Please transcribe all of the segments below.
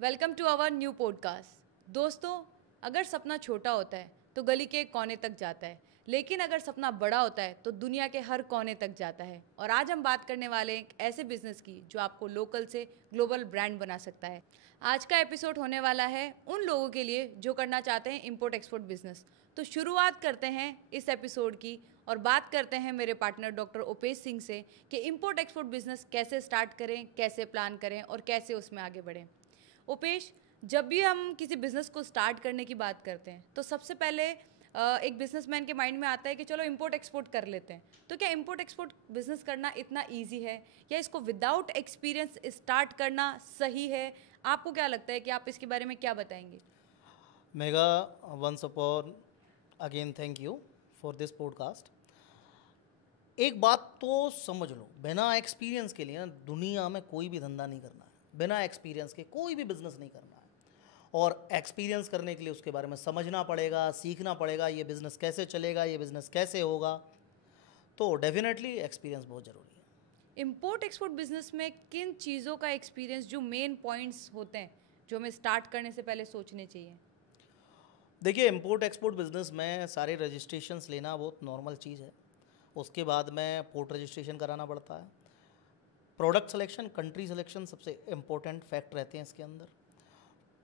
Welcome to our new podcast. दोस्तों, अगर सपना छोटा होता है तो गली के कोने तक जाता है, लेकिन अगर सपना बड़ा होता है तो दुनिया के हर कोने तक जाता है। और आज हम बात करने वाले हैं एक ऐसे बिजनेस की जो आपको लोकल से ग्लोबल ब्रांड बना सकता है। आज का एपिसोड होने वाला है उन लोगों के लिए जो करना चाहते हैं इंपोर्ट एक्सपोर्ट बिजनेस। तो शुरुआत करते हैं इस एपिसोड की और बात करते हैं मेरे पार्टनर डॉक्टर उपेश सिंह से कि इंपोर्ट एक्सपोर्ट बिजनेस कैसे स्टार्ट करें, कैसे प्लान करें और कैसे उसमें आगे बढ़ें। उपेश, जब भी हम किसी बिजनेस को स्टार्ट करने की बात करते हैं तो सबसे पहले एक बिजनेसमैन के माइंड में आता है कि चलो इंपोर्ट एक्सपोर्ट कर लेते हैं। तो क्या इंपोर्ट एक्सपोर्ट बिजनेस करना इतना इजी है या इसको विदाउट एक्सपीरियंस स्टार्ट करना सही है? आपको क्या लगता है कि आप इसके बारे में क्या बताएंगे? Mega once upon again thank you for this podcast. एक बात तो समझ लो, बिना एक्सपीरियंस के लिए ना दुनिया में कोई भी धंधा नहीं करना है। बिना एक्सपीरियंस के कोई भी बिजनेस नहीं करना है। और एक्सपीरियंस करने के लिए उसके बारे में समझना पड़ेगा, सीखना पड़ेगा, ये बिज़नेस कैसे चलेगा, ये बिज़नेस कैसे होगा। तो डेफिनेटली एक्सपीरियंस बहुत ज़रूरी है। इंपोर्ट एक्सपोर्ट बिजनेस में किन चीज़ों का एक्सपीरियंस, जो मेन पॉइंट्स होते हैं जो हमें स्टार्ट करने से पहले सोचने चाहिए? देखिए, इंपोर्ट एक्सपोर्ट बिज़नेस में सारे रजिस्ट्रेशंस लेना बहुत नॉर्मल चीज़ है। उसके बाद में पोर्ट रजिस्ट्रेशन कराना पड़ता है। प्रोडक्ट सिलेक्शन, कंट्री सिलेक्शन सबसे इम्पोर्टेंट फैक्ट रहते हैं इसके अंदर।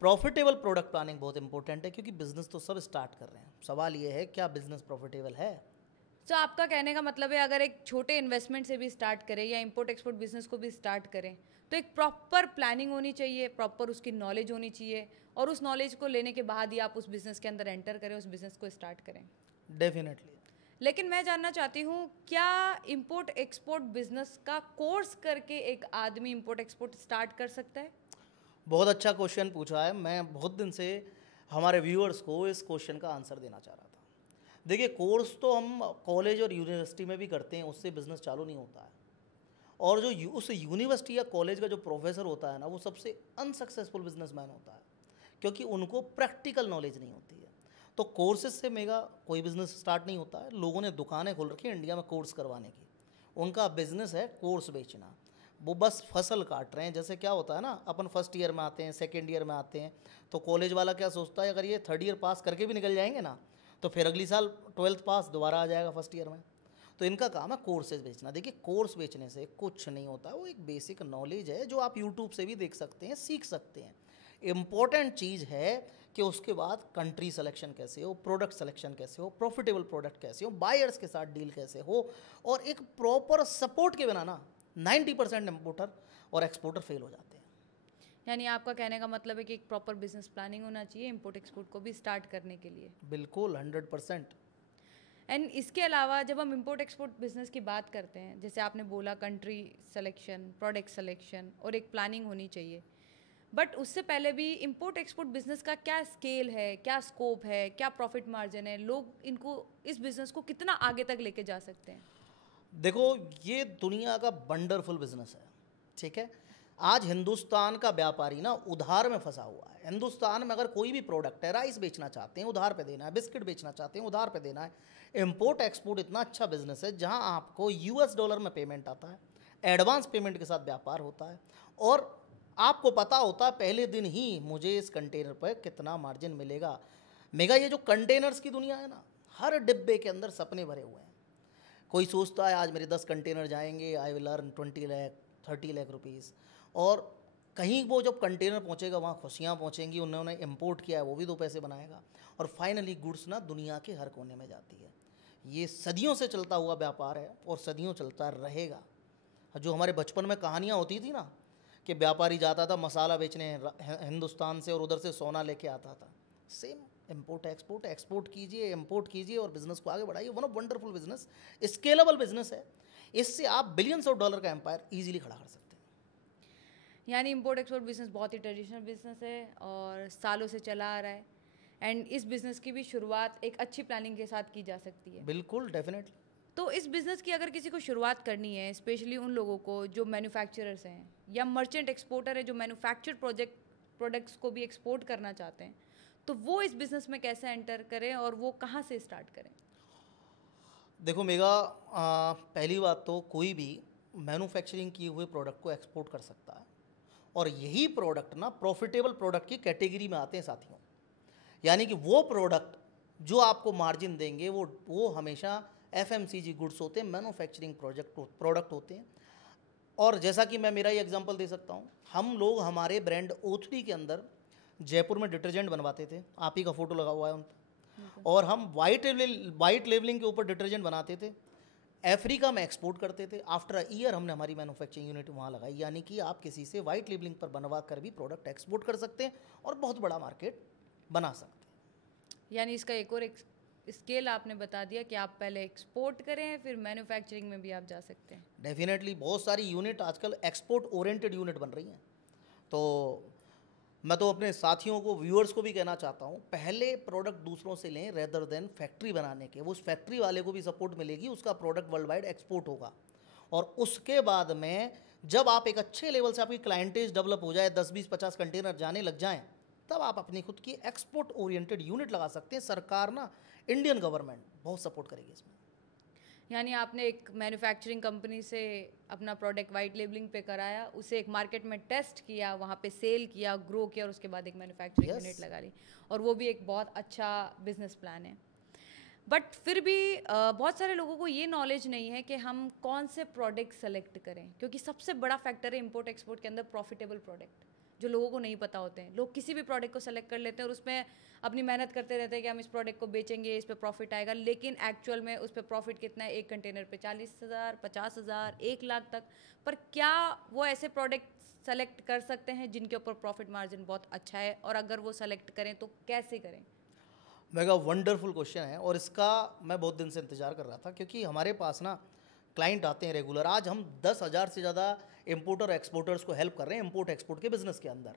प्रॉफिटेबल प्रोडक्ट प्लानिंग बहुत इंपॉर्टेंट है, क्योंकि बिजनेस तो सब स्टार्ट कर रहे हैं। सवाल ये है, क्या बिजनेस प्रॉफिटेबल है। तो आपका कहने का मतलब है अगर एक छोटे इन्वेस्टमेंट से भी स्टार्ट करें या इंपोर्ट एक्सपोर्ट बिजनेस को भी स्टार्ट करें तो एक प्रॉपर प्लानिंग होनी चाहिए, प्रॉपर उसकी नॉलेज होनी चाहिए, और उस नॉलेज को लेने के बाद ही आप उस बिजनेस के अंदर एंटर करें, उस बिजनेस को स्टार्ट करें। डेफिनेटली। लेकिन मैं जानना चाहती हूँ, क्या इंपोर्ट एक्सपोर्ट बिजनेस का कोर्स करके एक आदमी इंपोर्ट एक्सपोर्ट स्टार्ट कर सकता है? बहुत अच्छा क्वेश्चन पूछा है। मैं बहुत दिन से हमारे व्यूअर्स को इस क्वेश्चन का आंसर देना चाह रहा था। देखिए, कोर्स तो हम कॉलेज और यूनिवर्सिटी में भी करते हैं, उससे बिजनेस चालू नहीं होता है। और जो उस यूनिवर्सिटी या कॉलेज का जो प्रोफेसर होता है ना, वो सबसे अनसक्सेसफुल बिजनेसमैन होता है, क्योंकि उनको प्रैक्टिकल नॉलेज नहीं होती है। तो कोर्सेज से मेगा कोई बिजनेस स्टार्ट नहीं होता है। लोगों ने दुकानें खोल रखी हैं इंडिया में कोर्स करवाने की। उनका बिजनेस है कोर्स बेचना। वो बस फसल काट रहे हैं। जैसे क्या होता है ना, अपन फर्स्ट ईयर में आते हैं, सेकेंड ईयर में आते हैं, तो कॉलेज वाला क्या सोचता है, अगर ये थर्ड ईयर पास करके भी निकल जाएंगे ना, तो फिर अगली साल ट्वेल्थ पास दोबारा आ जाएगा फर्स्ट ईयर में। तो इनका काम है कोर्सेज बेचना। देखिए, कोर्स बेचने से कुछ नहीं होता, वो एक बेसिक नॉलेज है जो आप यूट्यूब से भी देख सकते हैं, सीख सकते हैं। इम्पॉर्टेंट चीज़ है कि उसके बाद कंट्री सिलेक्शन कैसे हो, प्रोडक्ट सिलेक्शन कैसे हो, प्रॉफिटेबल प्रोडक्ट कैसे हो, बायर्स के साथ डील कैसे हो। और एक प्रॉपर सपोर्ट के बिना ना 90% इम्पोर्टर और एक्सपोर्टर फेल हो जाते हैं। यानी आपका कहने का मतलब है कि एक प्रॉपर बिजनेस प्लानिंग होना चाहिए इंपोर्ट एक्सपोर्ट को भी स्टार्ट करने के लिए। बिल्कुल 100%। एंड इसके अलावा जब हम इंपोर्ट एक्सपोर्ट बिजनेस की बात करते हैं, जैसे आपने बोला कंट्री सिलेक्शन, प्रोडक्ट सिलेक्शन और एक प्लानिंग होनी चाहिए, बट उससे पहले भी इंपोर्ट एक्सपोर्ट बिजनेस का क्या स्केल है, क्या स्कोप है, क्या प्रॉफिट मार्जिन है, लोग इनको, इस बिजनेस को कितना आगे तक लेके जा सकते हैं? देखो, ये दुनिया का वंडरफुल बिजनेस है, ठीक है। आज हिंदुस्तान का व्यापारी ना उधार में फंसा हुआ है। हिंदुस्तान में अगर कोई भी प्रोडक्ट है, राइस बेचना चाहते हैं उधार पे देना है, बिस्किट बेचना चाहते हैं उधार पे देना है। इंपोर्ट एक्सपोर्ट इतना अच्छा बिजनेस है जहां आपको यूएस डॉलर में पेमेंट आता है, एडवांस पेमेंट के साथ व्यापार होता है, और आपको पता होता है पहले दिन ही मुझे इस कंटेनर पर कितना मार्जिन मिलेगा। मेगा ये जो कंटेनर्स की दुनिया है ना, हर डिब्बे के अंदर सपने भरे हुए हैं। कोई सोचता है आज मेरे 10 कंटेनर जाएंगे, I will earn 20 lakh 30 lakh rupees. और कहीं वो जब कंटेनर पहुंचेगा वहाँ खुशियाँ पहुंचेंगी, उन्होंने इंपोर्ट किया है वो भी 2 पैसे बनाएगा। और फाइनली गुड्स ना दुनिया के हर कोने में जाती है। ये सदियों से चलता हुआ व्यापार है और सदियों चलता रहेगा। जो हमारे बचपन में कहानियाँ होती थी ना, कि व्यापारी जाता था मसाला बेचने हिंदुस्तान से और उधर से सोना लेके आता था, सेम इंपोर्ट एक्सपोर्ट, एक्सपोर्ट कीजिए, इंपोर्ट कीजिए और बिजनेस को आगे बढ़ाइए। One of wonderful business, scalable business है। इससे आप बिलियंस ऑफ डॉलर का एम्पायर इजीली खड़ा कर सकते हैं। यानी इंपोर्ट एक्सपोर्ट बिजनेस बहुत ही ट्रेडिशनल बिजनेस है और सालों से चला आ रहा है, एंड इस बिज़नेस की भी शुरुआत एक अच्छी प्लानिंग के साथ की जा सकती है। बिल्कुल डेफिनेटली। तो इस बिज़नेस की अगर किसी को शुरुआत करनी है, स्पेशली उन लोगों को जो मैन्युफैक्चरर्स हैं या मर्चेंट एक्सपोर्टर है जो मैन्युफैक्चर्ड प्रोडक्ट्स को भी एक्सपोर्ट करना चाहते हैं, तो वो इस बिज़नेस में कैसे एंटर करें और वो कहाँ से स्टार्ट करें? देखो मेगा, पहली बात तो कोई भी मैन्युफैक्चरिंग किए हुए प्रोडक्ट को एक्सपोर्ट कर सकता है। और यही प्रोडक्ट ना प्रॉफिटेबल प्रोडक्ट की कैटेगरी में आते हैं साथियों। यानी कि वो प्रोडक्ट जो आपको मार्जिन देंगे वो हमेशा एफएमसीजी गुड्स होते हैं, मैन्युफैक्चरिंग प्रोडक्ट होते हैं। और जैसा कि मैं मेरा ही एग्जांपल दे सकता हूँ, हम लोग हमारे ब्रांड O3 के अंदर जयपुर में डिटर्जेंट बनवाते थे, आप ही का फोटो लगा हुआ है उन पर, और हम वाइट लेवलिंग के ऊपर डिटर्जेंट बनाते थे, अफ्रीका में एक्सपोर्ट करते थे। आफ्टर अ ईयर हमने हमारी मैन्युफैक्चरिंग यूनिट वहाँ लगाई। यानी कि आप किसी से वाइट लेबलिंग पर बनवा कर भी प्रोडक्ट एक्सपोर्ट कर सकते हैं और बहुत बड़ा मार्केट बना सकते हैं। यानी इसका एक और स्केल आपने बता दिया कि आप पहले एक्सपोर्ट करें, फिर मैन्युफैक्चरिंग में भी आप जा सकते हैं। डेफिनेटली बहुत सारी यूनिट आजकल एक्सपोर्ट ओरिएंटेड यूनिट बन रही हैं। तो मैं तो अपने साथियों को, व्यूअर्स को भी कहना चाहता हूँ, पहले प्रोडक्ट दूसरों से लें रेदर देन फैक्ट्री बनाने के। वो उस फैक्ट्री वाले को भी सपोर्ट मिलेगी, उसका प्रोडक्ट वर्ल्ड वाइड एक्सपोर्ट होगा। और उसके बाद में जब आप एक अच्छे लेवल से आपकी क्लाइंटेज डेवलप हो जाए, 10, 20, 50 कंटेनर जाने लग जाएं, तब आप अपनी खुद की एक्सपोर्ट ओरिएंटेड यूनिट लगा सकते हैं। सरकार ना, इंडियन गवर्नमेंट बहुत सपोर्ट करेगी इसमें। यानी आपने एक मैन्युफैक्चरिंग कंपनी से अपना प्रोडक्ट वाइट लेबलिंग पे कराया, उसे एक मार्केट में टेस्ट किया, वहाँ पे सेल किया, ग्रो किया, और उसके बाद एक मैन्युफैक्चरिंग यूनिट लगा ली, और वो भी एक बहुत अच्छा बिजनेस प्लान है। बट फिर भी बहुत सारे लोगों को ये नॉलेज नहीं है कि हम कौन से प्रोडक्ट सेलेक्ट करें, क्योंकि सबसे बड़ा फैक्टर है इंपोर्ट एक्सपोर्ट के अंदर प्रॉफिटेबल प्रोडक्ट, जो लोगों को नहीं पता होते हैं। लोग किसी भी प्रोडक्ट को सेलेक्ट कर लेते हैं और उसमें अपनी मेहनत करते रहते हैं कि हम इस प्रोडक्ट को बेचेंगे, इस पे प्रॉफिट आएगा, लेकिन एक्चुअल में उस पे प्रॉफिट कितना है, एक कंटेनर पे 40,000, 50,000, 1 लाख तक। पर क्या वो ऐसे प्रोडक्ट सेलेक्ट कर सकते हैं जिनके ऊपर प्रॉफिट मार्जिन बहुत अच्छा है, और अगर वो सेलेक्ट करें तो कैसे करें? मेगा वंडरफुल क्वेश्चन है, और इसका मैं बहुत दिन से इंतजार कर रहा था, क्योंकि हमारे पास ना क्लाइंट आते हैं रेगुलर। आज हम 10,000 से ज़्यादा इम्पोर्टर एक्सपोर्टर्स को हेल्प कर रहे हैं इम्पोर्ट एक्सपोर्ट के बिज़नेस के अंदर।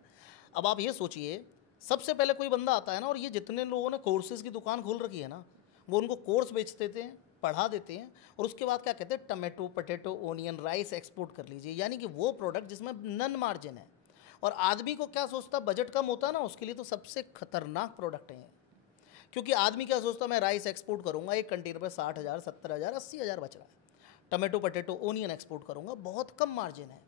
अब आप ये सोचिए, सबसे पहले कोई बंदा आता है ना, और ये जितने लोगों ने कोर्सेज़ की दुकान खोल रखी है ना, वो उनको कोर्स बेच देते हैं, पढ़ा देते हैं, और उसके बाद क्या कहते हैं, tomato, potato, onion, rice export कर लीजिए। यानी कि वो प्रोडक्ट जिसमें नन मार्जिन है। और आदमी को क्या सोचता, बजट कम होता है ना, उसके लिए तो सबसे खतरनाक प्रोडक्ट है। क्योंकि आदमी क्या सोचता, मैं राइस एक्सपोर्ट करूंगा, एक कंटेनर पे 60,000, 70,000, 80,000 बच रहा है। टमाटो, पटेटो, ओनियन एक्सपोर्ट करूंगा, बहुत कम मार्जिन है।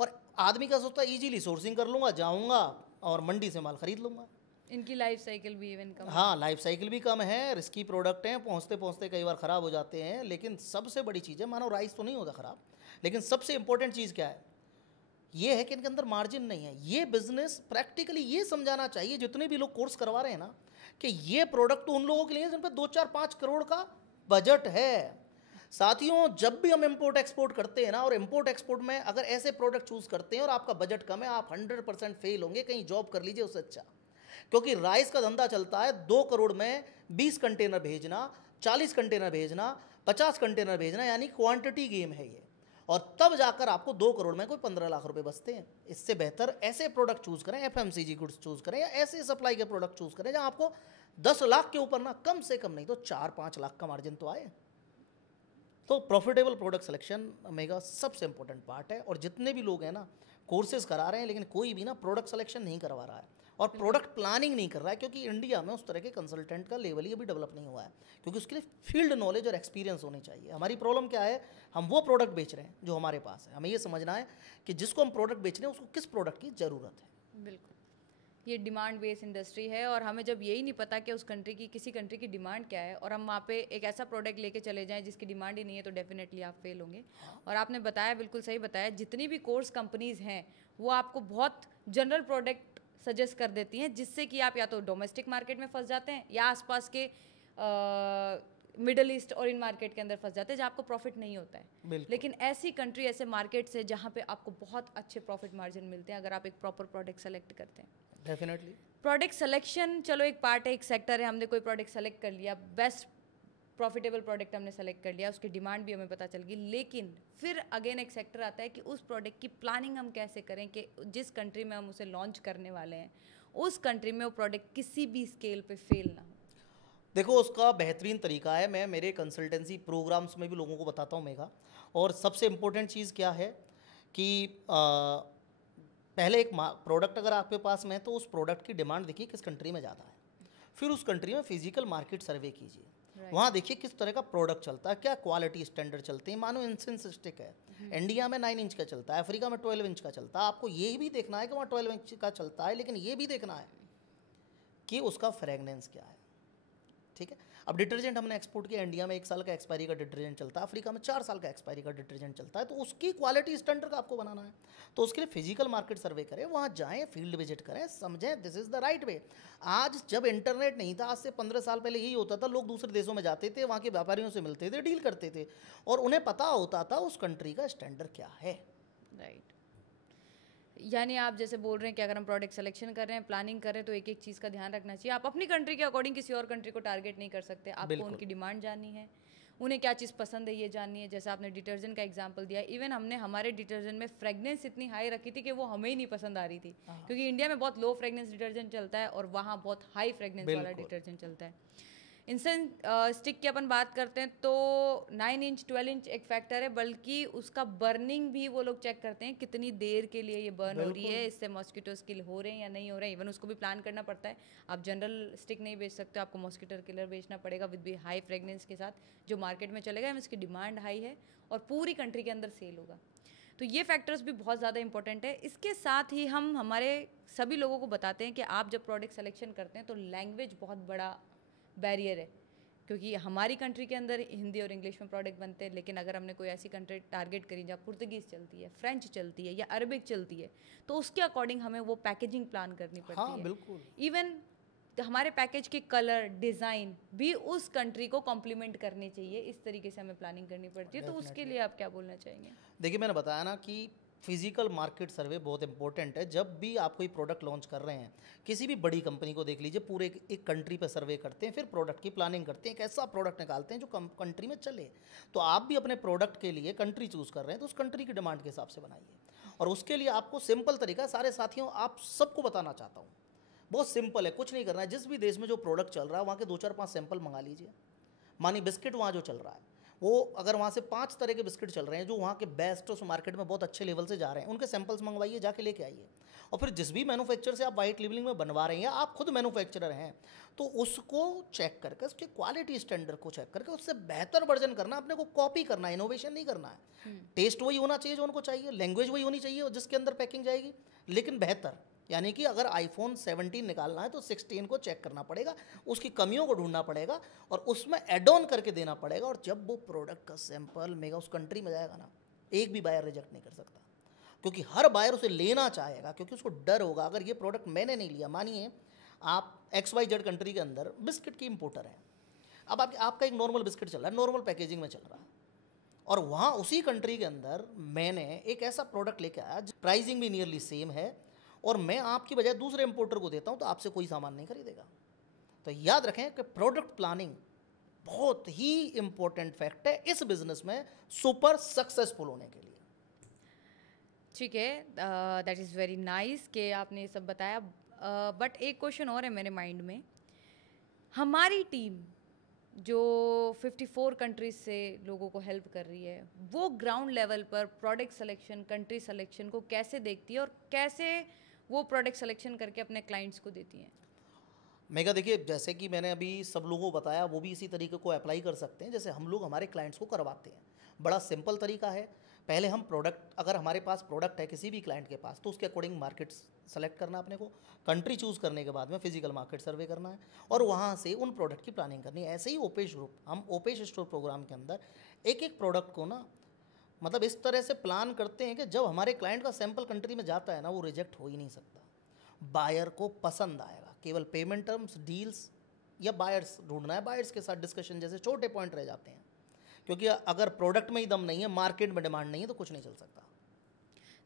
और आदमी क्या सोचता है, ईजिली सोर्सिंग कर लूंगा, जाऊंगा और मंडी से माल खरीद लूंगा। इनकी लाइफ साइकिल भी इवन कम। हाँ, लाइफ साइकिल भी कम है, रिस्की प्रोडक्ट हैं, पहुँचते पहुँचते कई बार ख़राब हो जाते हैं। लेकिन सबसे बड़ी चीज़ है, मानो राइस तो नहीं होता ख़राब, लेकिन सबसे इंपॉर्टेंट चीज़ क्या है, ये है कि इनके अंदर मार्जिन नहीं है। ये बिजनेस प्रैक्टिकली ये समझाना चाहिए जितने भी लोग कोर्स करवा रहे हैं ना, कि ये प्रोडक्ट तो उन लोगों के लिए जिन पर 2, 4, 5 करोड़ का बजट है। साथियों, जब भी हम इंपोर्ट एक्सपोर्ट करते हैं ना, और इंपोर्ट एक्सपोर्ट में अगर ऐसे प्रोडक्ट चूज करते हैं और आपका बजट कम है, आप 100% फेल होंगे। कहीं जॉब कर लीजिए उससे अच्छा। क्योंकि राइस का धंधा चलता है 2 करोड़ में 20 कंटेनर भेजना, 40 कंटेनर भेजना, 50 कंटेनर भेजना, यानी क्वांटिटी गेम है ये। और तब जाकर आपको 2 करोड़ में कोई 15 लाख रुपए बचते हैं। इससे बेहतर ऐसे प्रोडक्ट चूज करें, एफएमसीजी गुड्स चूज करें, या ऐसे सप्लाई के प्रोडक्ट चूज करें जहां आपको 10 लाख के ऊपर ना, कम से कम नहीं तो 4-5 लाख का मार्जिन तो आए। तो प्रॉफिटेबल प्रोडक्ट सिलेक्शन मेगा सबसे इंपॉर्टेंट पार्ट है। और जितने भी लोग हैं ना, कोर्सेज करा रहे हैं, लेकिन कोई भी ना प्रोडक्ट सिलेक्शन नहीं करवा रहा है और प्रोडक्ट प्लानिंग नहीं कर रहा है, क्योंकि इंडिया में उस तरह के कंसल्टेंट का लेवल ही अभी डेवलप नहीं हुआ है। क्योंकि उसके लिए फील्ड नॉलेज और एक्सपीरियंस होनी चाहिए। हमारी प्रॉब्लम क्या है, हम वो प्रोडक्ट बेच रहे हैं जो हमारे पास है। हमें ये समझना है कि जिसको हम प्रोडक्ट बेच रहे हैं उसको किस प्रोडक्ट की ज़रूरत है। बिल्कुल, ये डिमांड बेस्ड इंडस्ट्री है, और हमें जब यही नहीं पता कि उस कंट्री की, किसी कंट्री की डिमांड क्या है, और हम वहाँ पे एक ऐसा प्रोडक्ट लेके चले जाएं जिसकी डिमांड ही नहीं है, तो डेफिनेटली आप फेल होंगे। और आपने बताया, बिल्कुल सही बताया, जितनी भी कोर्स कंपनीज हैं वो आपको बहुत जनरल प्रोडक्ट सजेस्ट कर देती हैं, जिससे कि आप या तो डोमेस्टिक मार्केट में फंस जाते हैं, या आसपास के मिडल ईस्ट और इन मार्केट के अंदर फंस जाते हैं जहाँ आपको प्रॉफिट नहीं होता है। लेकिन ऐसी कंट्री, ऐसे मार्केट से जहाँ पे आपको बहुत अच्छे प्रॉफिट मार्जिन मिलते हैं, अगर आप एक प्रॉपर प्रोडक्ट सेलेक्ट करते हैं। डेफिनेटली प्रोडक्ट सिलेक्शन चलो एक पार्ट है, एक सेक्टर है, हमने कोई प्रोडक्ट सेलेक्ट कर लिया, बेस्ट प्रॉफिटेबल प्रोडक्ट हमने सेलेक्ट कर लिया, उसकी डिमांड भी हमें पता चल गई। लेकिन फिर अगेन एक सेक्टर आता है कि उस प्रोडक्ट की प्लानिंग हम कैसे करें कि जिस कंट्री में हम उसे लॉन्च करने वाले हैं, उस कंट्री में वो प्रोडक्ट किसी भी स्केल पे फेल ना हो। देखो, उसका बेहतरीन तरीका है, मैं मेरे कंसल्टेंसी प्रोग्राम्स में भी लोगों को बताता हूँ मेगा। और सबसे इम्पोर्टेंट चीज़ क्या है कि पहले एक प्रोडक्ट अगर आपके पास में है तो उस प्रोडक्ट की डिमांड देखिए किस कंट्री में ज़्यादा है। फिर उस कंट्री में फिजिकल मार्केट सर्वे कीजिए, वहाँ देखिए किस तरह का प्रोडक्ट चलता है, क्या क्वालिटी स्टैंडर्ड चलते हैं। मानो इंसेंस स्टिक है, इंडिया में 9 इंच का चलता है, अफ्रीका में 12 इंच का चलता है। आपको ये भी देखना है कि वहाँ 12 इंच का चलता है, लेकिन ये भी देखना है कि उसका फ्रेगनेंस क्या है। ठीक है, अब डिटर्जेंट हमने एक्सपोर्ट किया, इंडिया में 1 साल का एक्सपायरी का डिटर्जेंट चलता है, अफ्रीका में 4 साल का एक्सपायरी का डिटर्जेंट चलता है। तो उसकी क्वालिटी स्टैंडर्ड का आपको बनाना है, तो उसके लिए फिजिकल मार्केट सर्वे करें, वहाँ जाएं, फील्ड विजिट करें, समझें this is the right way. आज जब इंटरनेट नहीं था, आज से 15 साल पहले यही होता था, लोग दूसरे देशों में जाते थे, वहाँ के व्यापारियों से मिलते थे, डील करते थे, और उन्हें पता होता था उस कंट्री का स्टैंडर्ड क्या है। राइट, यानी आप जैसे बोल रहे हैं कि अगर हम प्रोडक्ट सिलेक्शन कर रहे हैं, प्लानिंग कर रहे हैं, तो एक एक चीज़ का ध्यान रखना चाहिए। आप अपनी कंट्री के अकॉर्डिंग किसी और कंट्री को टारगेट नहीं कर सकते, आपको उनकी डिमांड जाननी है, उन्हें क्या चीज़ पसंद है ये जाननी है। जैसे आपने डिटर्जेंट का एग्जांपल दिया, इवन हमने हमारे डिटर्जेंट में फ्रेगनेंस इतनी हाई रखी थी कि वो हमें ही नहीं पसंद आ रही थी, क्योंकि इंडिया में बहुत लो फ्रेगनेंस डिटर्जेंट चलता है और वहाँ बहुत हाई फ्रेगनेंस वाला डिटर्जेंट चलता है। इंसेंट स्टिक की अपन बात करते हैं तो 9 इंच 12 इंच एक फैक्टर है, बल्कि उसका बर्निंग भी वो लोग चेक करते हैं कितनी देर के लिए ये बर्न हो रही है, इससे मॉस्किटोज किल हो रहे हैं या नहीं हो रहे हैं। इवन उसको भी प्लान करना पड़ता है, आप जनरल स्टिक नहीं बेच सकते, आपको मॉस्किटो किलर बेचना पड़ेगा विद भी हाई फ्रेगनेंस के साथ, जो मार्केट में चलेगा, इसकी डिमांड हाई है और पूरी कंट्री के अंदर सेल होगा। तो ये फैक्टर्स भी बहुत ज़्यादा इंपॉर्टेंट है। इसके साथ ही हम हमारे सभी लोगों को बताते हैं कि आप जब प्रोडक्ट सिलेक्शन करते हैं तो लैंग्वेज बहुत बड़ा बैरियर है, क्योंकि हमारी कंट्री के अंदर हिंदी और इंग्लिश में प्रोडक्ट बनते हैं, लेकिन अगर हमने कोई ऐसी कंट्री टारगेट करी जहाँ पुर्तगीज़ चलती है, फ्रेंच चलती है या अरबिक चलती है, तो उसके अकॉर्डिंग हमें वो पैकेजिंग प्लान करनी पड़ती है। बिल्कुल, इवन हमारे पैकेज के कलर डिज़ाइन भी उस कंट्री को कॉम्प्लीमेंट करने चाहिए, इस तरीके से हमें प्लानिंग करनी पड़ती है। तो उसके लिए आप क्या बोलना चाहेंगे? देखिए, मैंने बताया ना कि फिजिकल मार्केट सर्वे बहुत इंपॉर्टेंट है। जब भी आप कोई प्रोडक्ट लॉन्च कर रहे हैं, किसी भी बड़ी कंपनी को देख लीजिए, पूरे एक कंट्री पर सर्वे करते हैं, फिर प्रोडक्ट की प्लानिंग करते हैं, एक ऐसा प्रोडक्ट निकालते हैं जो कंट्री में चले। तो आप भी अपने प्रोडक्ट के लिए कंट्री चूज़ कर रहे हैं तो उस कंट्री की डिमांड के हिसाब से बनाइए। और उसके लिए आपको सिंपल तरीका, सारे साथियों आप सबको बताना चाहता हूँ, बहुत सिंपल है, कुछ नहीं करना है। जिस भी देश में जो प्रोडक्ट चल रहा है, वहाँ के 2-4-5 सैंपल मंगा लीजिए। मानी बिस्किट वहाँ जो चल रहा है, वो अगर वहाँ से 5 तरह के बिस्किट चल रहे हैं जो वहाँ के बेस्ट उस मार्केट में बहुत अच्छे लेवल से जा रहे हैं, उनके सैंपल्स मंगवाइए, जाके लेके आइए। और फिर जिस भी मैन्युफैक्चर से आप वाइट लेबलिंग में बनवा रहे हैं या आप खुद मैन्युफैक्चरर हैं, तो उसको चेक करके, उसके क्वालिटी स्टैंडर्ड को चेक करके उससे बेहतर वर्जन करना, अपने को कॉपी करना है, इनोवेशन नहीं करना है। टेस्ट वही होना चाहिए जो उनको चाहिए, लैंग्वेज वही होनी चाहिए जिसके अंदर पैकिंग जाएगी, लेकिन बेहतर। यानी कि अगर आईफोन 17 निकालना है तो 16 को चेक करना पड़ेगा, उसकी कमियों को ढूंढना पड़ेगा और उसमें एड ऑन करके देना पड़ेगा। और जब वो प्रोडक्ट का सैंपल मेगा उस कंट्री में जाएगा ना, एक भी बायर रिजेक्ट नहीं कर सकता, क्योंकि हर बायर उसे लेना चाहेगा, क्योंकि उसको डर होगा अगर ये प्रोडक्ट मैंने नहीं लिया। मानिए आप XYZ कंट्री के अंदर बिस्किट की इंपोर्टर हैं, अब आपका एक नॉर्मल बिस्किट चल रहा है, नॉर्मल पैकेजिंग में चल रहा है, और वहाँ उसी कंट्री के अंदर मैंने एक ऐसा प्रोडक्ट लेके आया, प्राइसिंग भी नियरली सेम है, और मैं आपकी बजाय दूसरे इंपोर्टर को देता हूँ, तो आपसे कोई सामान नहीं खरीदेगा। तो याद रखें कि प्रोडक्ट प्लानिंग बहुत ही इंपॉर्टेंट फैक्ट है इस बिजनेस में सुपर सक्सेसफुल होने के लिए। ठीक है, दैट इज़ वेरी नाइस कि आपने ये सब बताया। बट एक क्वेश्चन और है मेरे माइंड में, हमारी टीम जो 54 कंट्रीज से लोगों को हेल्प कर रही है, वो ग्राउंड लेवल पर प्रोडक्ट सिलेक्शन, कंट्री सिलेक्शन को कैसे देखती है और कैसे वो प्रोडक्ट सिलेक्शन करके अपने क्लाइंट्स को देती हैं? मेगा, देखिए, जैसे कि मैंने अभी सब लोगों को बताया, वो भी इसी तरीके को अप्लाई कर सकते हैं जैसे हम लोग हमारे क्लाइंट्स को करवाते हैं। बड़ा सिंपल तरीका है, पहले हम प्रोडक्ट, अगर हमारे पास प्रोडक्ट है किसी भी क्लाइंट के पास, तो उसके अकॉर्डिंग मार्केट सेलेक्ट करना अपने को, कंट्री चूज़ करने के बाद में फिजिकल मार्केट सर्वे करना है और वहाँ से उन प्रोडक्ट की प्लानिंग करनी है। ऐसे ही ओपेश ग्रुप, हम ओपेश स्टोर प्रोग्राम के अंदर एक एक प्रोडक्ट को ना, मतलब इस तरह से प्लान करते हैं कि जब हमारे क्लाइंट का सैंपल कंट्री में जाता है ना, वो रिजेक्ट हो ही नहीं सकता, बायर को पसंद आएगा। केवल पेमेंट टर्म्स, डील्स या बायर्स ढूंढना है, बायर्स के साथ डिस्कशन जैसे छोटे पॉइंट रह जाते हैं, क्योंकि अगर प्रोडक्ट में ही दम नहीं है, मार्केट में डिमांड नहीं है, तो कुछ नहीं चल सकता।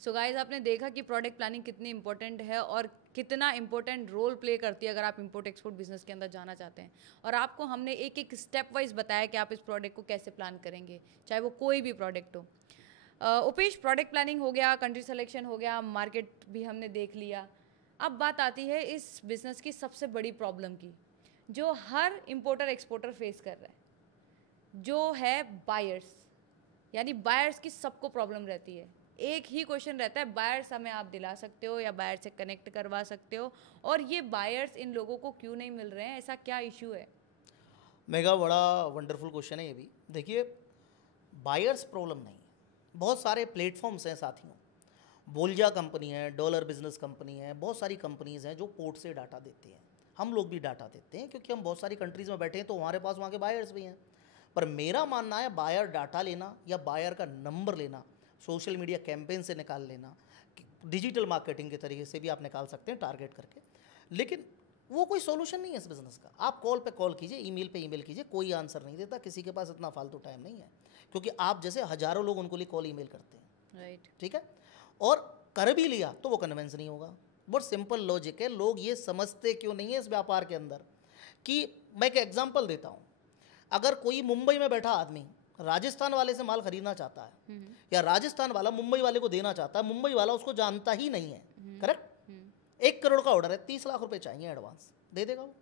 सो गाइज, आपने देखा कि प्रोडक्ट प्लानिंग कितनी इंपॉर्टेंट है और कितना इंपॉर्टेंट रोल प्ले करती है अगर आप इंपोर्ट एक्सपोर्ट बिजनेस के अंदर जाना चाहते हैं। और आपको हमने एक एक स्टेप वाइज बताया कि आप इस प्रोडक्ट को कैसे प्लान करेंगे, चाहे वो कोई भी प्रोडक्ट हो। उपेश, प्रोडक्ट प्लानिंग हो गया, कंट्री सिलेक्शन हो गया, मार्केट भी हमने देख लिया। अब बात आती है इस बिज़नेस की सबसे बड़ी प्रॉब्लम की, जो हर इंपोर्टर एक्सपोर्टर फेस कर रहा है, जो है बायर्स। यानी बायर्स की सबको प्रॉब्लम रहती है। एक ही क्वेश्चन रहता है, बायर्स हमें आप दिला सकते हो या बायर से कनेक्ट करवा सकते हो, और ये बायर्स इन लोगों को क्यों नहीं मिल रहे हैं, ऐसा क्या इशू है? मेगा, बड़ा वंडरफुल क्वेश्चन है ये भी। देखिए, बायर्स प्रॉब्लम नहीं है, बहुत सारे प्लेटफॉर्म्स हैं साथियों, बोलजा कंपनी है, डॉलर बिजनेस कंपनी है, बहुत सारी कंपनीज़ हैं जो पोर्ट से डाटा देती हैं। हम लोग भी डाटा देते हैं क्योंकि हम बहुत सारी कंट्रीज़ में बैठे हैं, तो हमारे पास वहाँ के बायर्स भी हैं। पर मेरा मानना है बायर डाटा लेना या बायर का नंबर लेना, सोशल मीडिया कैंपेन से निकाल लेना, डिजिटल मार्केटिंग के तरीके से भी आप निकाल सकते हैं टारगेट करके, लेकिन वो कोई सोल्यूशन नहीं है इस बिज़नेस का। आप कॉल पे कॉल कीजिए, ईमेल पे ईमेल कीजिए, कोई आंसर नहीं देता, किसी के पास इतना फालतू टाइम नहीं है, क्योंकि आप जैसे हज़ारों लोग उनको लिए कॉल ईमेल करते हैं, राइट। ठीक है। और कर भी लिया तो वो कन्विंस नहीं होगा। बहुत सिंपल लॉजिक है, लोग ये समझते क्यों नहीं है इस व्यापार के अंदर कि, मैं एक एग्जांपल देता हूँ, अगर कोई मुंबई में बैठा आदमी राजस्थान वाले से माल खरीदना चाहता है या राजस्थान वाला मुंबई वाले को देना चाहता है, मुंबई वाला उसको जानता ही नहीं है, करेक्ट, 1 करोड़ का ऑर्डर है, 30 लाख रुपए चाहिए एडवांस, दे देगा वो?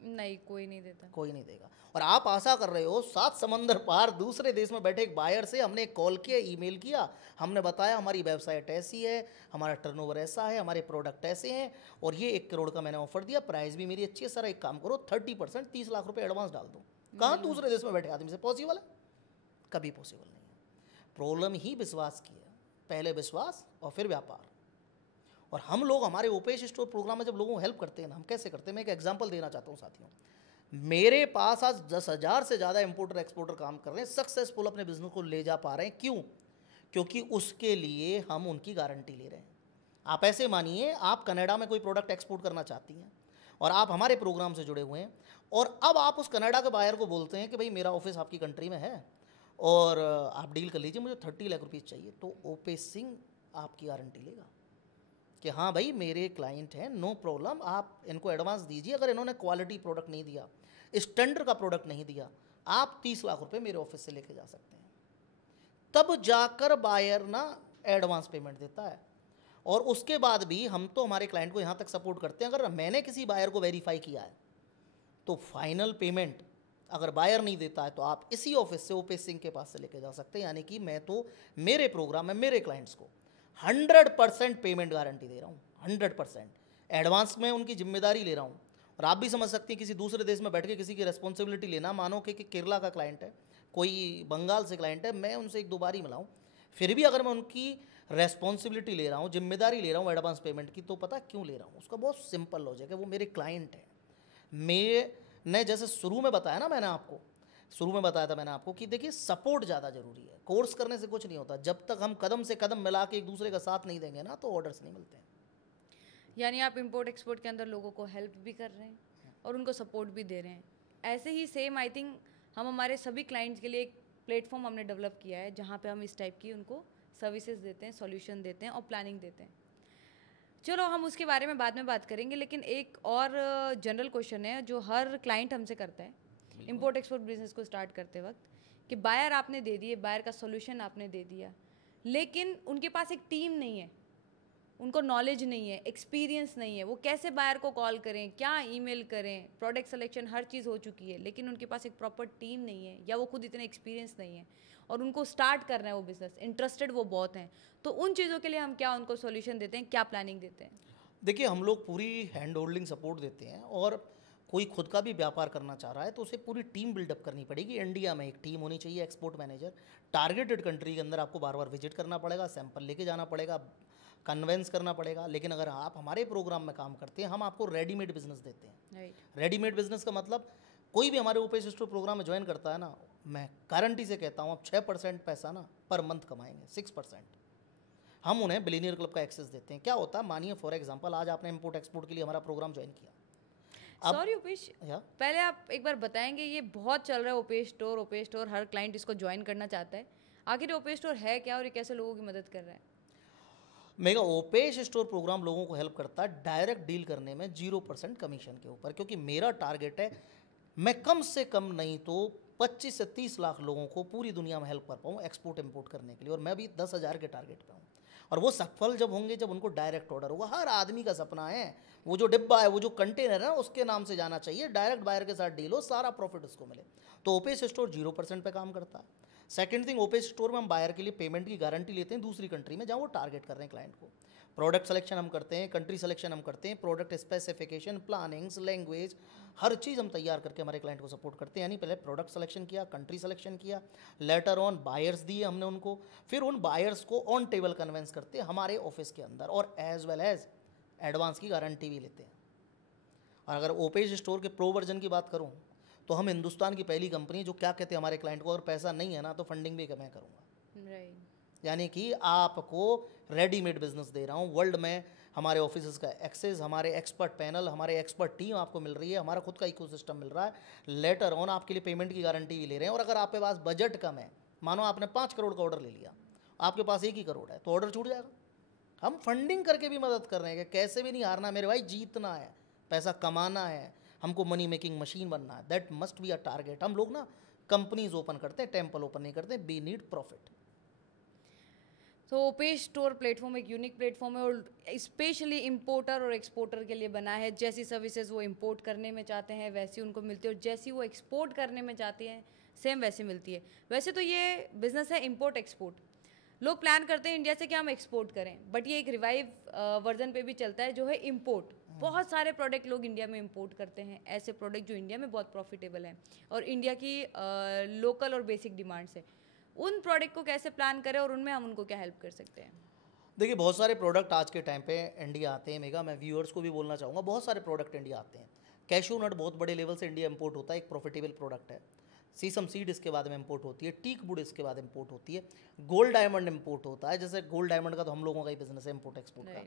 नहीं, कोई नहीं देता। कोई नहीं देगा। और आप आशा कर रहे हो 7 समंदर पार दूसरे देश में बैठे एक बायर से हमने कॉल किया, ईमेल किया, हमने बताया हमारी वेबसाइट ऐसी है, हमारा टर्नओवर ऐसा है, हमारे प्रोडक्ट ऐसे हैं और ये 1 करोड़ का मैंने ऑफर दिया, प्राइस भी मेरी अच्छी है, सर एक काम करो 30% 30 लाख रुपए एडवांस डाल दो। कहाँ दूसरे देश में बैठे आदमी से पॉसिबल है? कभी पॉसिबल नहीं है। प्रॉब्लम ही विश्वास की है, पहले विश्वास और फिर व्यापार। और हम लोग हमारे ओपेश स्टोर प्रोग्राम में जब लोगों को हेल्प करते हैं ना, हम कैसे करते हैं, मैं एक एग्जांपल देना चाहता हूँ साथियों। मेरे पास आज 10,000 से ज़्यादा इंपोर्टर एक्सपोर्टर काम कर रहे हैं, सक्सेसफुल अपने बिजनेस को ले जा पा रहे हैं। क्यों? क्योंकि उसके लिए हम उनकी गारंटी ले रहे हैं। आप ऐसे मानिए, आप कनाडा में कोई प्रोडक्ट एक्सपोर्ट करना चाहती हैं और आप हमारे प्रोग्राम से जुड़े हुए हैं, और अब आप उस कनाडा के बायर को बोलते हैं कि भाई मेरा ऑफिस आपकी कंट्री में है और आप डील कर लीजिए, मुझे 30 लाख रुपीज़ चाहिए, तो ओपेश सिंह आपकी गारंटी लेगा कि हाँ भाई मेरे क्लाइंट हैं, नो प्रॉब्लम, आप इनको एडवांस दीजिए। अगर इन्होंने क्वालिटी प्रोडक्ट नहीं दिया, स्टैंडर्ड का प्रोडक्ट नहीं दिया, आप 30 लाख रुपए मेरे ऑफिस से लेके जा सकते हैं। तब जाकर बायर ना एडवांस पेमेंट देता है। और उसके बाद भी हम तो हमारे क्लाइंट को यहाँ तक सपोर्ट करते हैं, अगर मैंने किसी बायर को वेरीफाई किया है तो फाइनल पेमेंट अगर बायर नहीं देता है तो आप इसी ऑफिस से ओपेश सिंह के पास से लेके जा सकते हैं। यानी कि मैं तो मेरे प्रोग्राम में मेरे क्लाइंट्स को 100% पेमेंट गारंटी दे रहा हूँ, 100% एडवांस में उनकी जिम्मेदारी ले रहा हूँ। और आप भी समझ सकते हैं किसी दूसरे देश में बैठ के किसी की रिस्पॉन्सिबिलिटी लेना, मानो कि केरला का क्लाइंट है, कोई बंगाल से क्लाइंट है, मैं उनसे 1-2 बार ही मिला हूँ, फिर भी अगर मैं उनकी रेस्पॉन्सिबिलिटी ले रहा हूँ, जिम्मेदारी ले रहा हूँ एडवांस पेमेंट की, तो पता क्यों ले रहा हूँ? उसका बहुत सिंपल लॉजिक है, वो मेरे क्लाइंट है। मैंने जैसे शुरू में बताया ना, शुरू में बताया था मैंने आपको कि देखिए सपोर्ट ज़्यादा ज़रूरी है, कोर्स करने से कुछ नहीं होता। जब तक हम कदम से कदम मिला के एक दूसरे का साथ नहीं देंगे ना, तो ऑर्डर्स नहीं मिलते हैं। यानी आप इंपोर्ट एक्सपोर्ट के अंदर लोगों को हेल्प भी कर रहे हैं और उनको सपोर्ट भी दे रहे हैं। ऐसे ही सेम आई थिंक हम हमारे सभी क्लाइंट्स के लिए एक प्लेटफॉर्म हमने डेवलप किया है जहाँ पे हम इस टाइप की उनको सर्विसेज देते हैं, सॉल्यूशन देते हैं और प्लानिंग देते हैं। चलो हम उसके बारे में बाद में बात करेंगे, लेकिन एक और जनरल क्वेश्चन है जो हर क्लाइंट हमसे करता है इंपोर्ट एक्सपोर्ट बिजनेस को स्टार्ट करते वक्त, कि बायर आपने दे दिए, बायर का सॉल्यूशन आपने दे दिया, लेकिन उनके पास एक टीम नहीं है, उनको नॉलेज नहीं है, एक्सपीरियंस नहीं है, वो कैसे बायर को कॉल करें, क्या ईमेल करें, प्रोडक्ट सिलेक्शन हर चीज़ हो चुकी है, लेकिन उनके पास एक प्रॉपर टीम नहीं है या वो खुद इतने एक्सपीरियंस नहीं है और उनको स्टार्ट करना है वो बिज़नेस, इंटरेस्टेड वो बहुत हैं, तो उन चीज़ों के लिए हम क्या उनको सॉल्यूशन देते हैं, क्या प्लानिंग देते हैं? देखिए हम लोग पूरी हैंड होल्डिंग सपोर्ट देते हैं, और कोई खुद का भी व्यापार करना चाह रहा है तो उसे पूरी टीम बिल्डअप करनी पड़ेगी। इंडिया में एक टीम होनी चाहिए, एक्सपोर्ट मैनेजर, टारगेटेड कंट्री के अंदर आपको बार बार विजिट करना पड़ेगा, सैंपल लेके जाना पड़ेगा, कन्वेंस करना पड़ेगा। लेकिन अगर आप हमारे प्रोग्राम में काम करते हैं, हम आपको रेडीमेड बिजनेस देते हैं। रेडीमेड बिजनेस का मतलब कोई भी हमारे ओपेश स्टोर प्रोग्राम में ज्वाइन करता है ना, मैं गारंटी से कहता हूँ आप 6% पैसा ना पर मंथ कमाएंगे, 6%। हम उन्हें बिलियनियर क्लब का एक्सेस देते हैं। क्या होता है, मानिए फॉर एग्जांपल आज आपने इंपोर्ट एक्सपोर्ट के लिए हमारा प्रोग्राम ज्वाइन किया। सॉरी उपेश, पहले आप एक बार बताएंगे, ये बहुत चल रहा है ओपेश स्टोर, हर क्लाइंट इसको ज्वाइन करना चाहता है, आखिर ओपेश स्टोर है क्या और ये कैसे लोगों की मदद कर रहा है? मेगा ओपेश स्टोर प्रोग्राम लोगों को हेल्प करता है डायरेक्ट डील करने में 0% कमीशन के ऊपर, क्योंकि मेरा टारगेट है मैं कम से कम नहीं तो 25 से 30 लाख लोगों को पूरी दुनिया में हेल्प कर पाऊँ एक्सपोर्ट इंपोर्ट करने के लिए, और मैं भी 10,000 के टारगेट पे हूँ। और वो सफल जब होंगे जब उनको डायरेक्ट ऑर्डर होगा। हर आदमी का सपना है वो जो डिब्बा है, वो जो कंटेनर है उसके नाम से जाना चाहिए, डायरेक्ट बायर के साथ डील हो, सारा प्रॉफिट उसको मिले। तो ओपेश स्टोर 0% पे काम करता है। सेकंड थिंग, ओपेश स्टोर में हम बायर के लिए पेमेंट की गारंटी लेते हैं दूसरी कंट्री में जहाँ वो टारगेट कर रहे हैं क्लाइंट को। प्रोडक्ट सिलेक्शन हम करते हैं, कंट्री सिलेक्शन हम करते हैं, प्रोडक्ट स्पेसिफिकेशन, प्लानिंग्स, लैंग्वेज, हर चीज़ हम तैयार करके हमारे क्लाइंट को सपोर्ट करते हैं। यानी पहले प्रोडक्ट सिलेक्शन किया, कंट्री सिलेक्शन किया, लेटर ऑन बायर्स दिए हमने उनको, फिर उन बायर्स को ऑन टेबल कन्वेंस करते हैं हमारे ऑफिस के अंदर, और एज वेल एज एडवांस की गारंटी भी लेते हैं। और अगर ओपेज स्टोर के प्रो वर्जन की बात करूँ तो हम हिंदुस्तान की पहली कंपनी जो क्या कहते हैं हमारे क्लाइंट को, अगर पैसा नहीं है ना तो फंडिंग भी मैं करूँगा। यानी कि आपको रेडीमेड बिजनेस दे रहा हूँ। वर्ल्ड में हमारे ऑफिस का एक्सेस, हमारे एक्सपर्ट पैनल, हमारे एक्सपर्ट टीम आपको मिल रही है, हमारा खुद का इकोसिस्टम मिल रहा है, लेटर ऑन आपके लिए पेमेंट की गारंटी भी ले रहे हैं। और अगर आपके पास बजट कम है, मानो आपने 5 करोड़ का ऑर्डर ले लिया, आपके पास 1 ही करोड़ है, तो ऑर्डर छूट जाएगा। हम फंडिंग करके भी मदद कर रहे हैं कि कैसे भी नहीं हारना मेरे भाई, जीतना है, पैसा कमाना है, हमको मनी मेकिंग मशीन बनना है। That must be a target. हम लोग ना कंपनीज ओपन करते हैं, टेम्पल ओपन नहीं करते। We need profit. तो ओपेज स्टोर प्लेटफॉर्म एक यूनिक प्लेटफॉर्म है और स्पेशली इंपोर्टर और एक्सपोर्टर के लिए बना है। जैसी सर्विसेज वो इंपोर्ट करने में चाहते हैं वैसी उनको मिलती है, और जैसी वो एक्सपोर्ट करने में चाहते हैं सेम वैसी मिलती है। वैसे तो ये बिजनेस है इंपोर्ट एक्सपोर्ट। लोग प्लान करते हैं इंडिया से कि हम एक्सपोर्ट करें, बट ये एक रिवाइव वर्जन पे भी चलता है जो है इंपोर्ट। बहुत सारे प्रोडक्ट लोग इंडिया में इंपोर्ट करते हैं, ऐसे प्रोडक्ट जो इंडिया में बहुत प्रॉफिटेबल हैं और इंडिया की लोकल और बेसिक डिमांड्स है। उन प्रोडक्ट को कैसे प्लान करें और उनमें हम उनको क्या हेल्प कर सकते हैं? देखिए, बहुत सारे प्रोडक्ट आज के टाइम पे इंडिया आते हैं। मेगा, मैं व्यूअर्स को भी बोलना चाहूँगा, बहुत सारे प्रोडक्ट इंडिया आते हैं। कैशू नट बहुत बड़े लेवल से इंडिया इंपोर्ट होता है, एक प्रॉफिटेबल प्रोडक्ट है। सीसम सीड इसके बाद में इंपोर्ट होती है, टीक वुड इसके बाद इंपोर्ट होती है, गोल्ड डायमंड इंपोर्ट होता है। जैसे गोल्ड डायमंड का तो हम लोगों का ही बिजनेस है, इंपोर्ट एक्सपोर्ट का।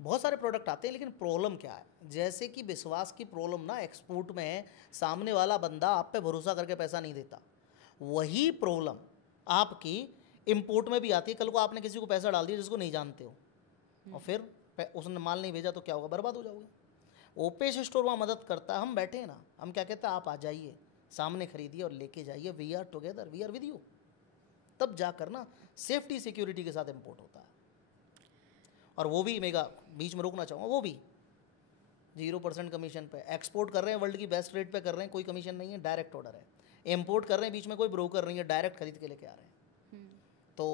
बहुत सारे प्रोडक्ट आते हैं, लेकिन प्रॉब्लम क्या है, जैसे कि विश्वास की प्रॉब्लम ना एक्सपोर्ट में है, सामने वाला बंदा आप पे भरोसा करके पैसा नहीं देता। वही प्रॉब्लम आपकी इंपोर्ट में भी आती है। कल को आपने किसी को पैसा डाल दिया जिसको नहीं जानते हो, और फिर उसने माल नहीं भेजा तो क्या होगा, बर्बाद हो जाओगे। ओपेज स्टोर वहाँ मदद करता है। हम बैठे हैं ना, हम क्या कहते हैं, आप आ जाइए, सामने खरीदिए और लेके जाइए, we are together, we are with you. तब जाकर ना सेफ्टी सिक्योरिटी के साथ इंपोर्ट होता है। और वो भी मेगा बीच में रोकना चाहूँगा, वो भी 0% कमीशन पे एक्सपोर्ट कर रहे हैं, वर्ल्ड की बेस्ट रेट पे कर रहे हैं, कोई कमीशन नहीं है, डायरेक्ट ऑर्डर है। इंपोर्ट कर रहे हैं, बीच में कोई ब्रोकर नहीं है, डायरेक्ट खरीद के लेके आ रहे हैं। तो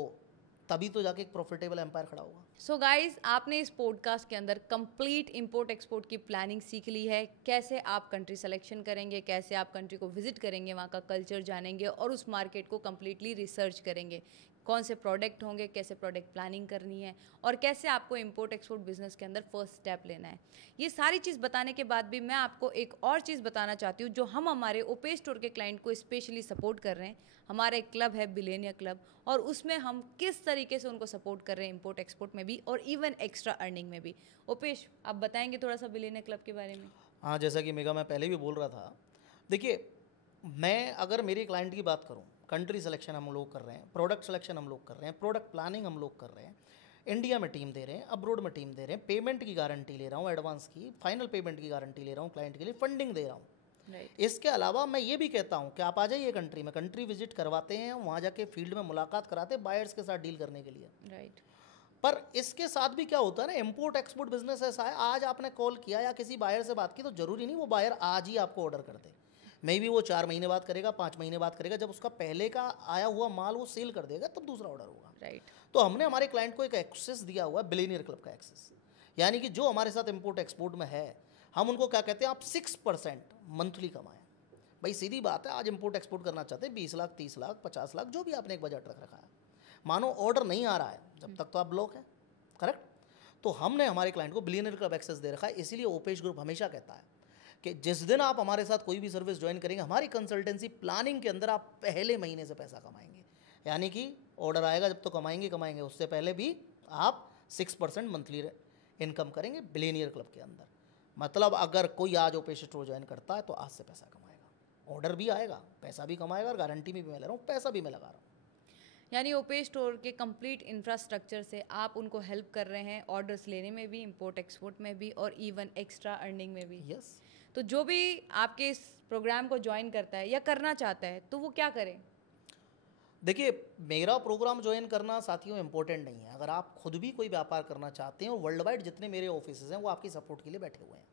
तभी तो जाके एक प्रॉफिटेबल एम्पायर खड़ा होगा। सो गाइज, आपने इस पॉडकास्ट के अंदर कंप्लीट इंपोर्ट एक्सपोर्ट की प्लानिंग सीख ली है। कैसे आप कंट्री सिलेक्शन करेंगे, कैसे आप कंट्री को विजिट करेंगे, वहाँ का कल्चर जानेंगे और उस मार्केट को कम्प्लीटली रिसर्च करेंगे। कौन से प्रोडक्ट होंगे, कैसे प्रोडक्ट प्लानिंग करनी है और कैसे आपको इंपोर्ट एक्सपोर्ट बिजनेस के अंदर फर्स्ट स्टेप लेना है। ये सारी चीज़ बताने के बाद भी मैं आपको एक और चीज़ बताना चाहती हूँ जो हम हमारे ओपेज स्टोर के क्लाइंट को स्पेशली सपोर्ट कर रहे हैं। हमारा एक क्लब है बिलियनियर क्लब, और उसमें हम किस तरीके से उनको सपोर्ट कर रहे हैं इंपोर्ट एक्सपोर्ट में भी और इवन एक्स्ट्रा अर्निंग में भी। ओपेश, आप बताएंगे थोड़ा सा बिलियनियर क्लब के बारे में? हाँ, जैसा कि मेगा मैं पहले भी बोल रहा था, देखिए, मैं अगर मेरे क्लाइंट की बात करूँ, कंट्री सिलेक्शन हम लोग कर रहे हैं, प्रोडक्ट सिलेक्शन हम लोग कर रहे हैं, प्रोडक्ट प्लानिंग हम लोग कर रहे हैं, इंडिया में टीम दे रहे हैं, अब्रोड में टीम दे रहे हैं, पेमेंट की गारंटी ले रहा हूँ, एडवांस की, फाइनल पेमेंट की गारंटी ले रहा हूँ, क्लाइंट के लिए फंडिंग दे रहा हूँ। इसके अलावा मैं ये भी कहता हूँ कि आप आ जाइए कंट्री में, कंट्री विजिट करवाते हैं, वहाँ जाके फील्ड में मुलाकात कराते हैं बायर्स के साथ डील करने के लिए। पर इसके साथ भी क्या होता है ना, इंपोर्ट एक्सपोर्ट बिजनेस ऐसा है, आज आपने कॉल किया या किसी बायर से बात की तो जरूरी नहीं वो बायर आज ही आपको ऑर्डर कर दे। मे बी वो 4 महीने बाद करेगा, 5 महीने बाद करेगा, जब उसका पहले का आया हुआ माल वो सेल कर देगा तब दूसरा ऑर्डर होगा। तो हमने हमारे क्लाइंट को एक एक्सेस दिया हुआ है, बिलियनियर क्लब का एक्सेस। यानी कि जो हमारे साथ इंपोर्ट एक्सपोर्ट में है, हम उनको क्या कहते हैं, आप 6% मंथली कमाएं। भाई सीधी बात है, आज इंपोर्ट एक्सपोर्ट करना चाहते हैं, 20 लाख, 30 लाख, 50 लाख, जो भी आपने एक बजट रख रखा है, मानो ऑर्डर नहीं आ रहा है जब तक तो आप ब्लॉक है, करेक्ट। तो हमने हमारे क्लाइंट को बिलियनियर क्लब एक्सेस दे रखा है। इसीलिए ओपेज ग्रुप हमेशा कहता है कि जिस दिन आप हमारे साथ कोई भी सर्विस ज्वाइन करेंगे, हमारी कंसल्टेंसी प्लानिंग के अंदर आप पहले महीने से पैसा कमाएंगे। यानी कि ऑर्डर आएगा जब तो कमाएंगे, उससे पहले भी आप 6% मंथली इनकम करेंगे बिलियनियर क्लब के अंदर। मतलब अगर कोई आज ओपेज स्टोर ज्वाइन करता है तो आज से पैसा कमाएगा, ऑर्डर भी आएगा, पैसा भी कमाएगा, और गारंटी भी मैं ले रहा हूँ, पैसा भी मैं लगा रहा हूँ। यानी ओपेज स्टोर के कंप्लीट इंफ्रास्ट्रक्चर से आप उनको हेल्प कर रहे हैं ऑर्डर्स लेने में भी, इंपोर्ट एक्सपोर्ट में भी, और इवन एक्स्ट्रा अर्निंग में भी। यस। तो जो भी आपके इस प्रोग्राम को ज्वाइन करता है या करना चाहता है तो वो क्या करे? देखिए, मेरा प्रोग्राम ज्वाइन करना साथियों इम्पोर्टेंट नहीं है। अगर आप खुद भी कोई व्यापार करना चाहते हैं, और वर्ल्ड वाइड जितने मेरे ऑफिस हैं वो आपकी सपोर्ट के लिए बैठे हुए हैं।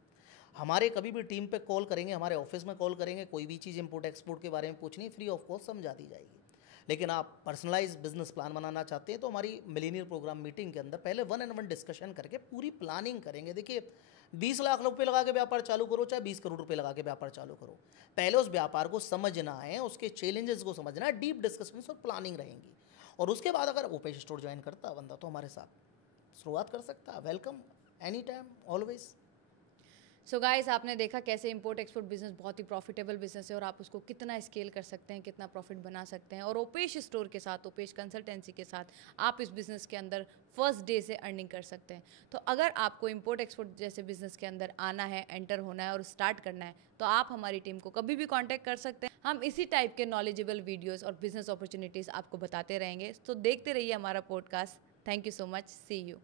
हमारे कभी भी टीम पे कॉल करेंगे, हमारे ऑफिस में कॉल करेंगे, कोई भी चीज़ इंपोर्ट एक्सपोर्ट के बारे में पूछनी, फ्री ऑफ कॉस्ट समझा दी जाएगी। लेकिन आप पर्सनलाइज बिजनेस प्लान बनाना चाहते हैं तो हमारी मिलीनियर प्रोग्राम मीटिंग के अंदर पहले 1-on-1 डिस्कशन करके पूरी प्लानिंग करेंगे। देखिए 20 लाख रुपए लगा के व्यापार चालू करो चाहे 20 करोड़ रुपए लगा के व्यापार चालू करो, पहले उस व्यापार को समझना है, उसके चैलेंजेस को समझना है, डीप डिस्कशंस और प्लानिंग रहेंगी। और उसके बाद अगर ओपेश स्टोर ज्वाइन करता है बंदा तो हमारे साथ शुरुआत कर सकता है। Welcome any time always. So guys, आपने देखा कैसे इंपोर्ट एक्सपोर्ट बिजनेस बहुत ही प्रॉफिटेबल बिजनेस है और आप उसको कितना स्केल कर सकते हैं, कितना प्रॉफिट बना सकते हैं। और ओपेश स्टोर के साथ, ओपेश कंसल्टेंसी के साथ आप इस बिज़नेस के अंदर फर्स्ट डे से अर्निंग कर सकते हैं। तो अगर आपको इंपोर्ट एक्सपोर्ट जैसे बिजनेस के अंदर आना है, एंटर होना है और स्टार्ट करना है तो आप हमारी टीम को कभी भी कॉन्टैक्ट कर सकते हैं। हम इसी टाइप के नॉलेजेबल वीडियोज़ और बिजनेस अपॉर्चुनिटीज़ आपको बताते रहेंगे। तो देखते रहिए हमारा podcast. Thank you so much. See you.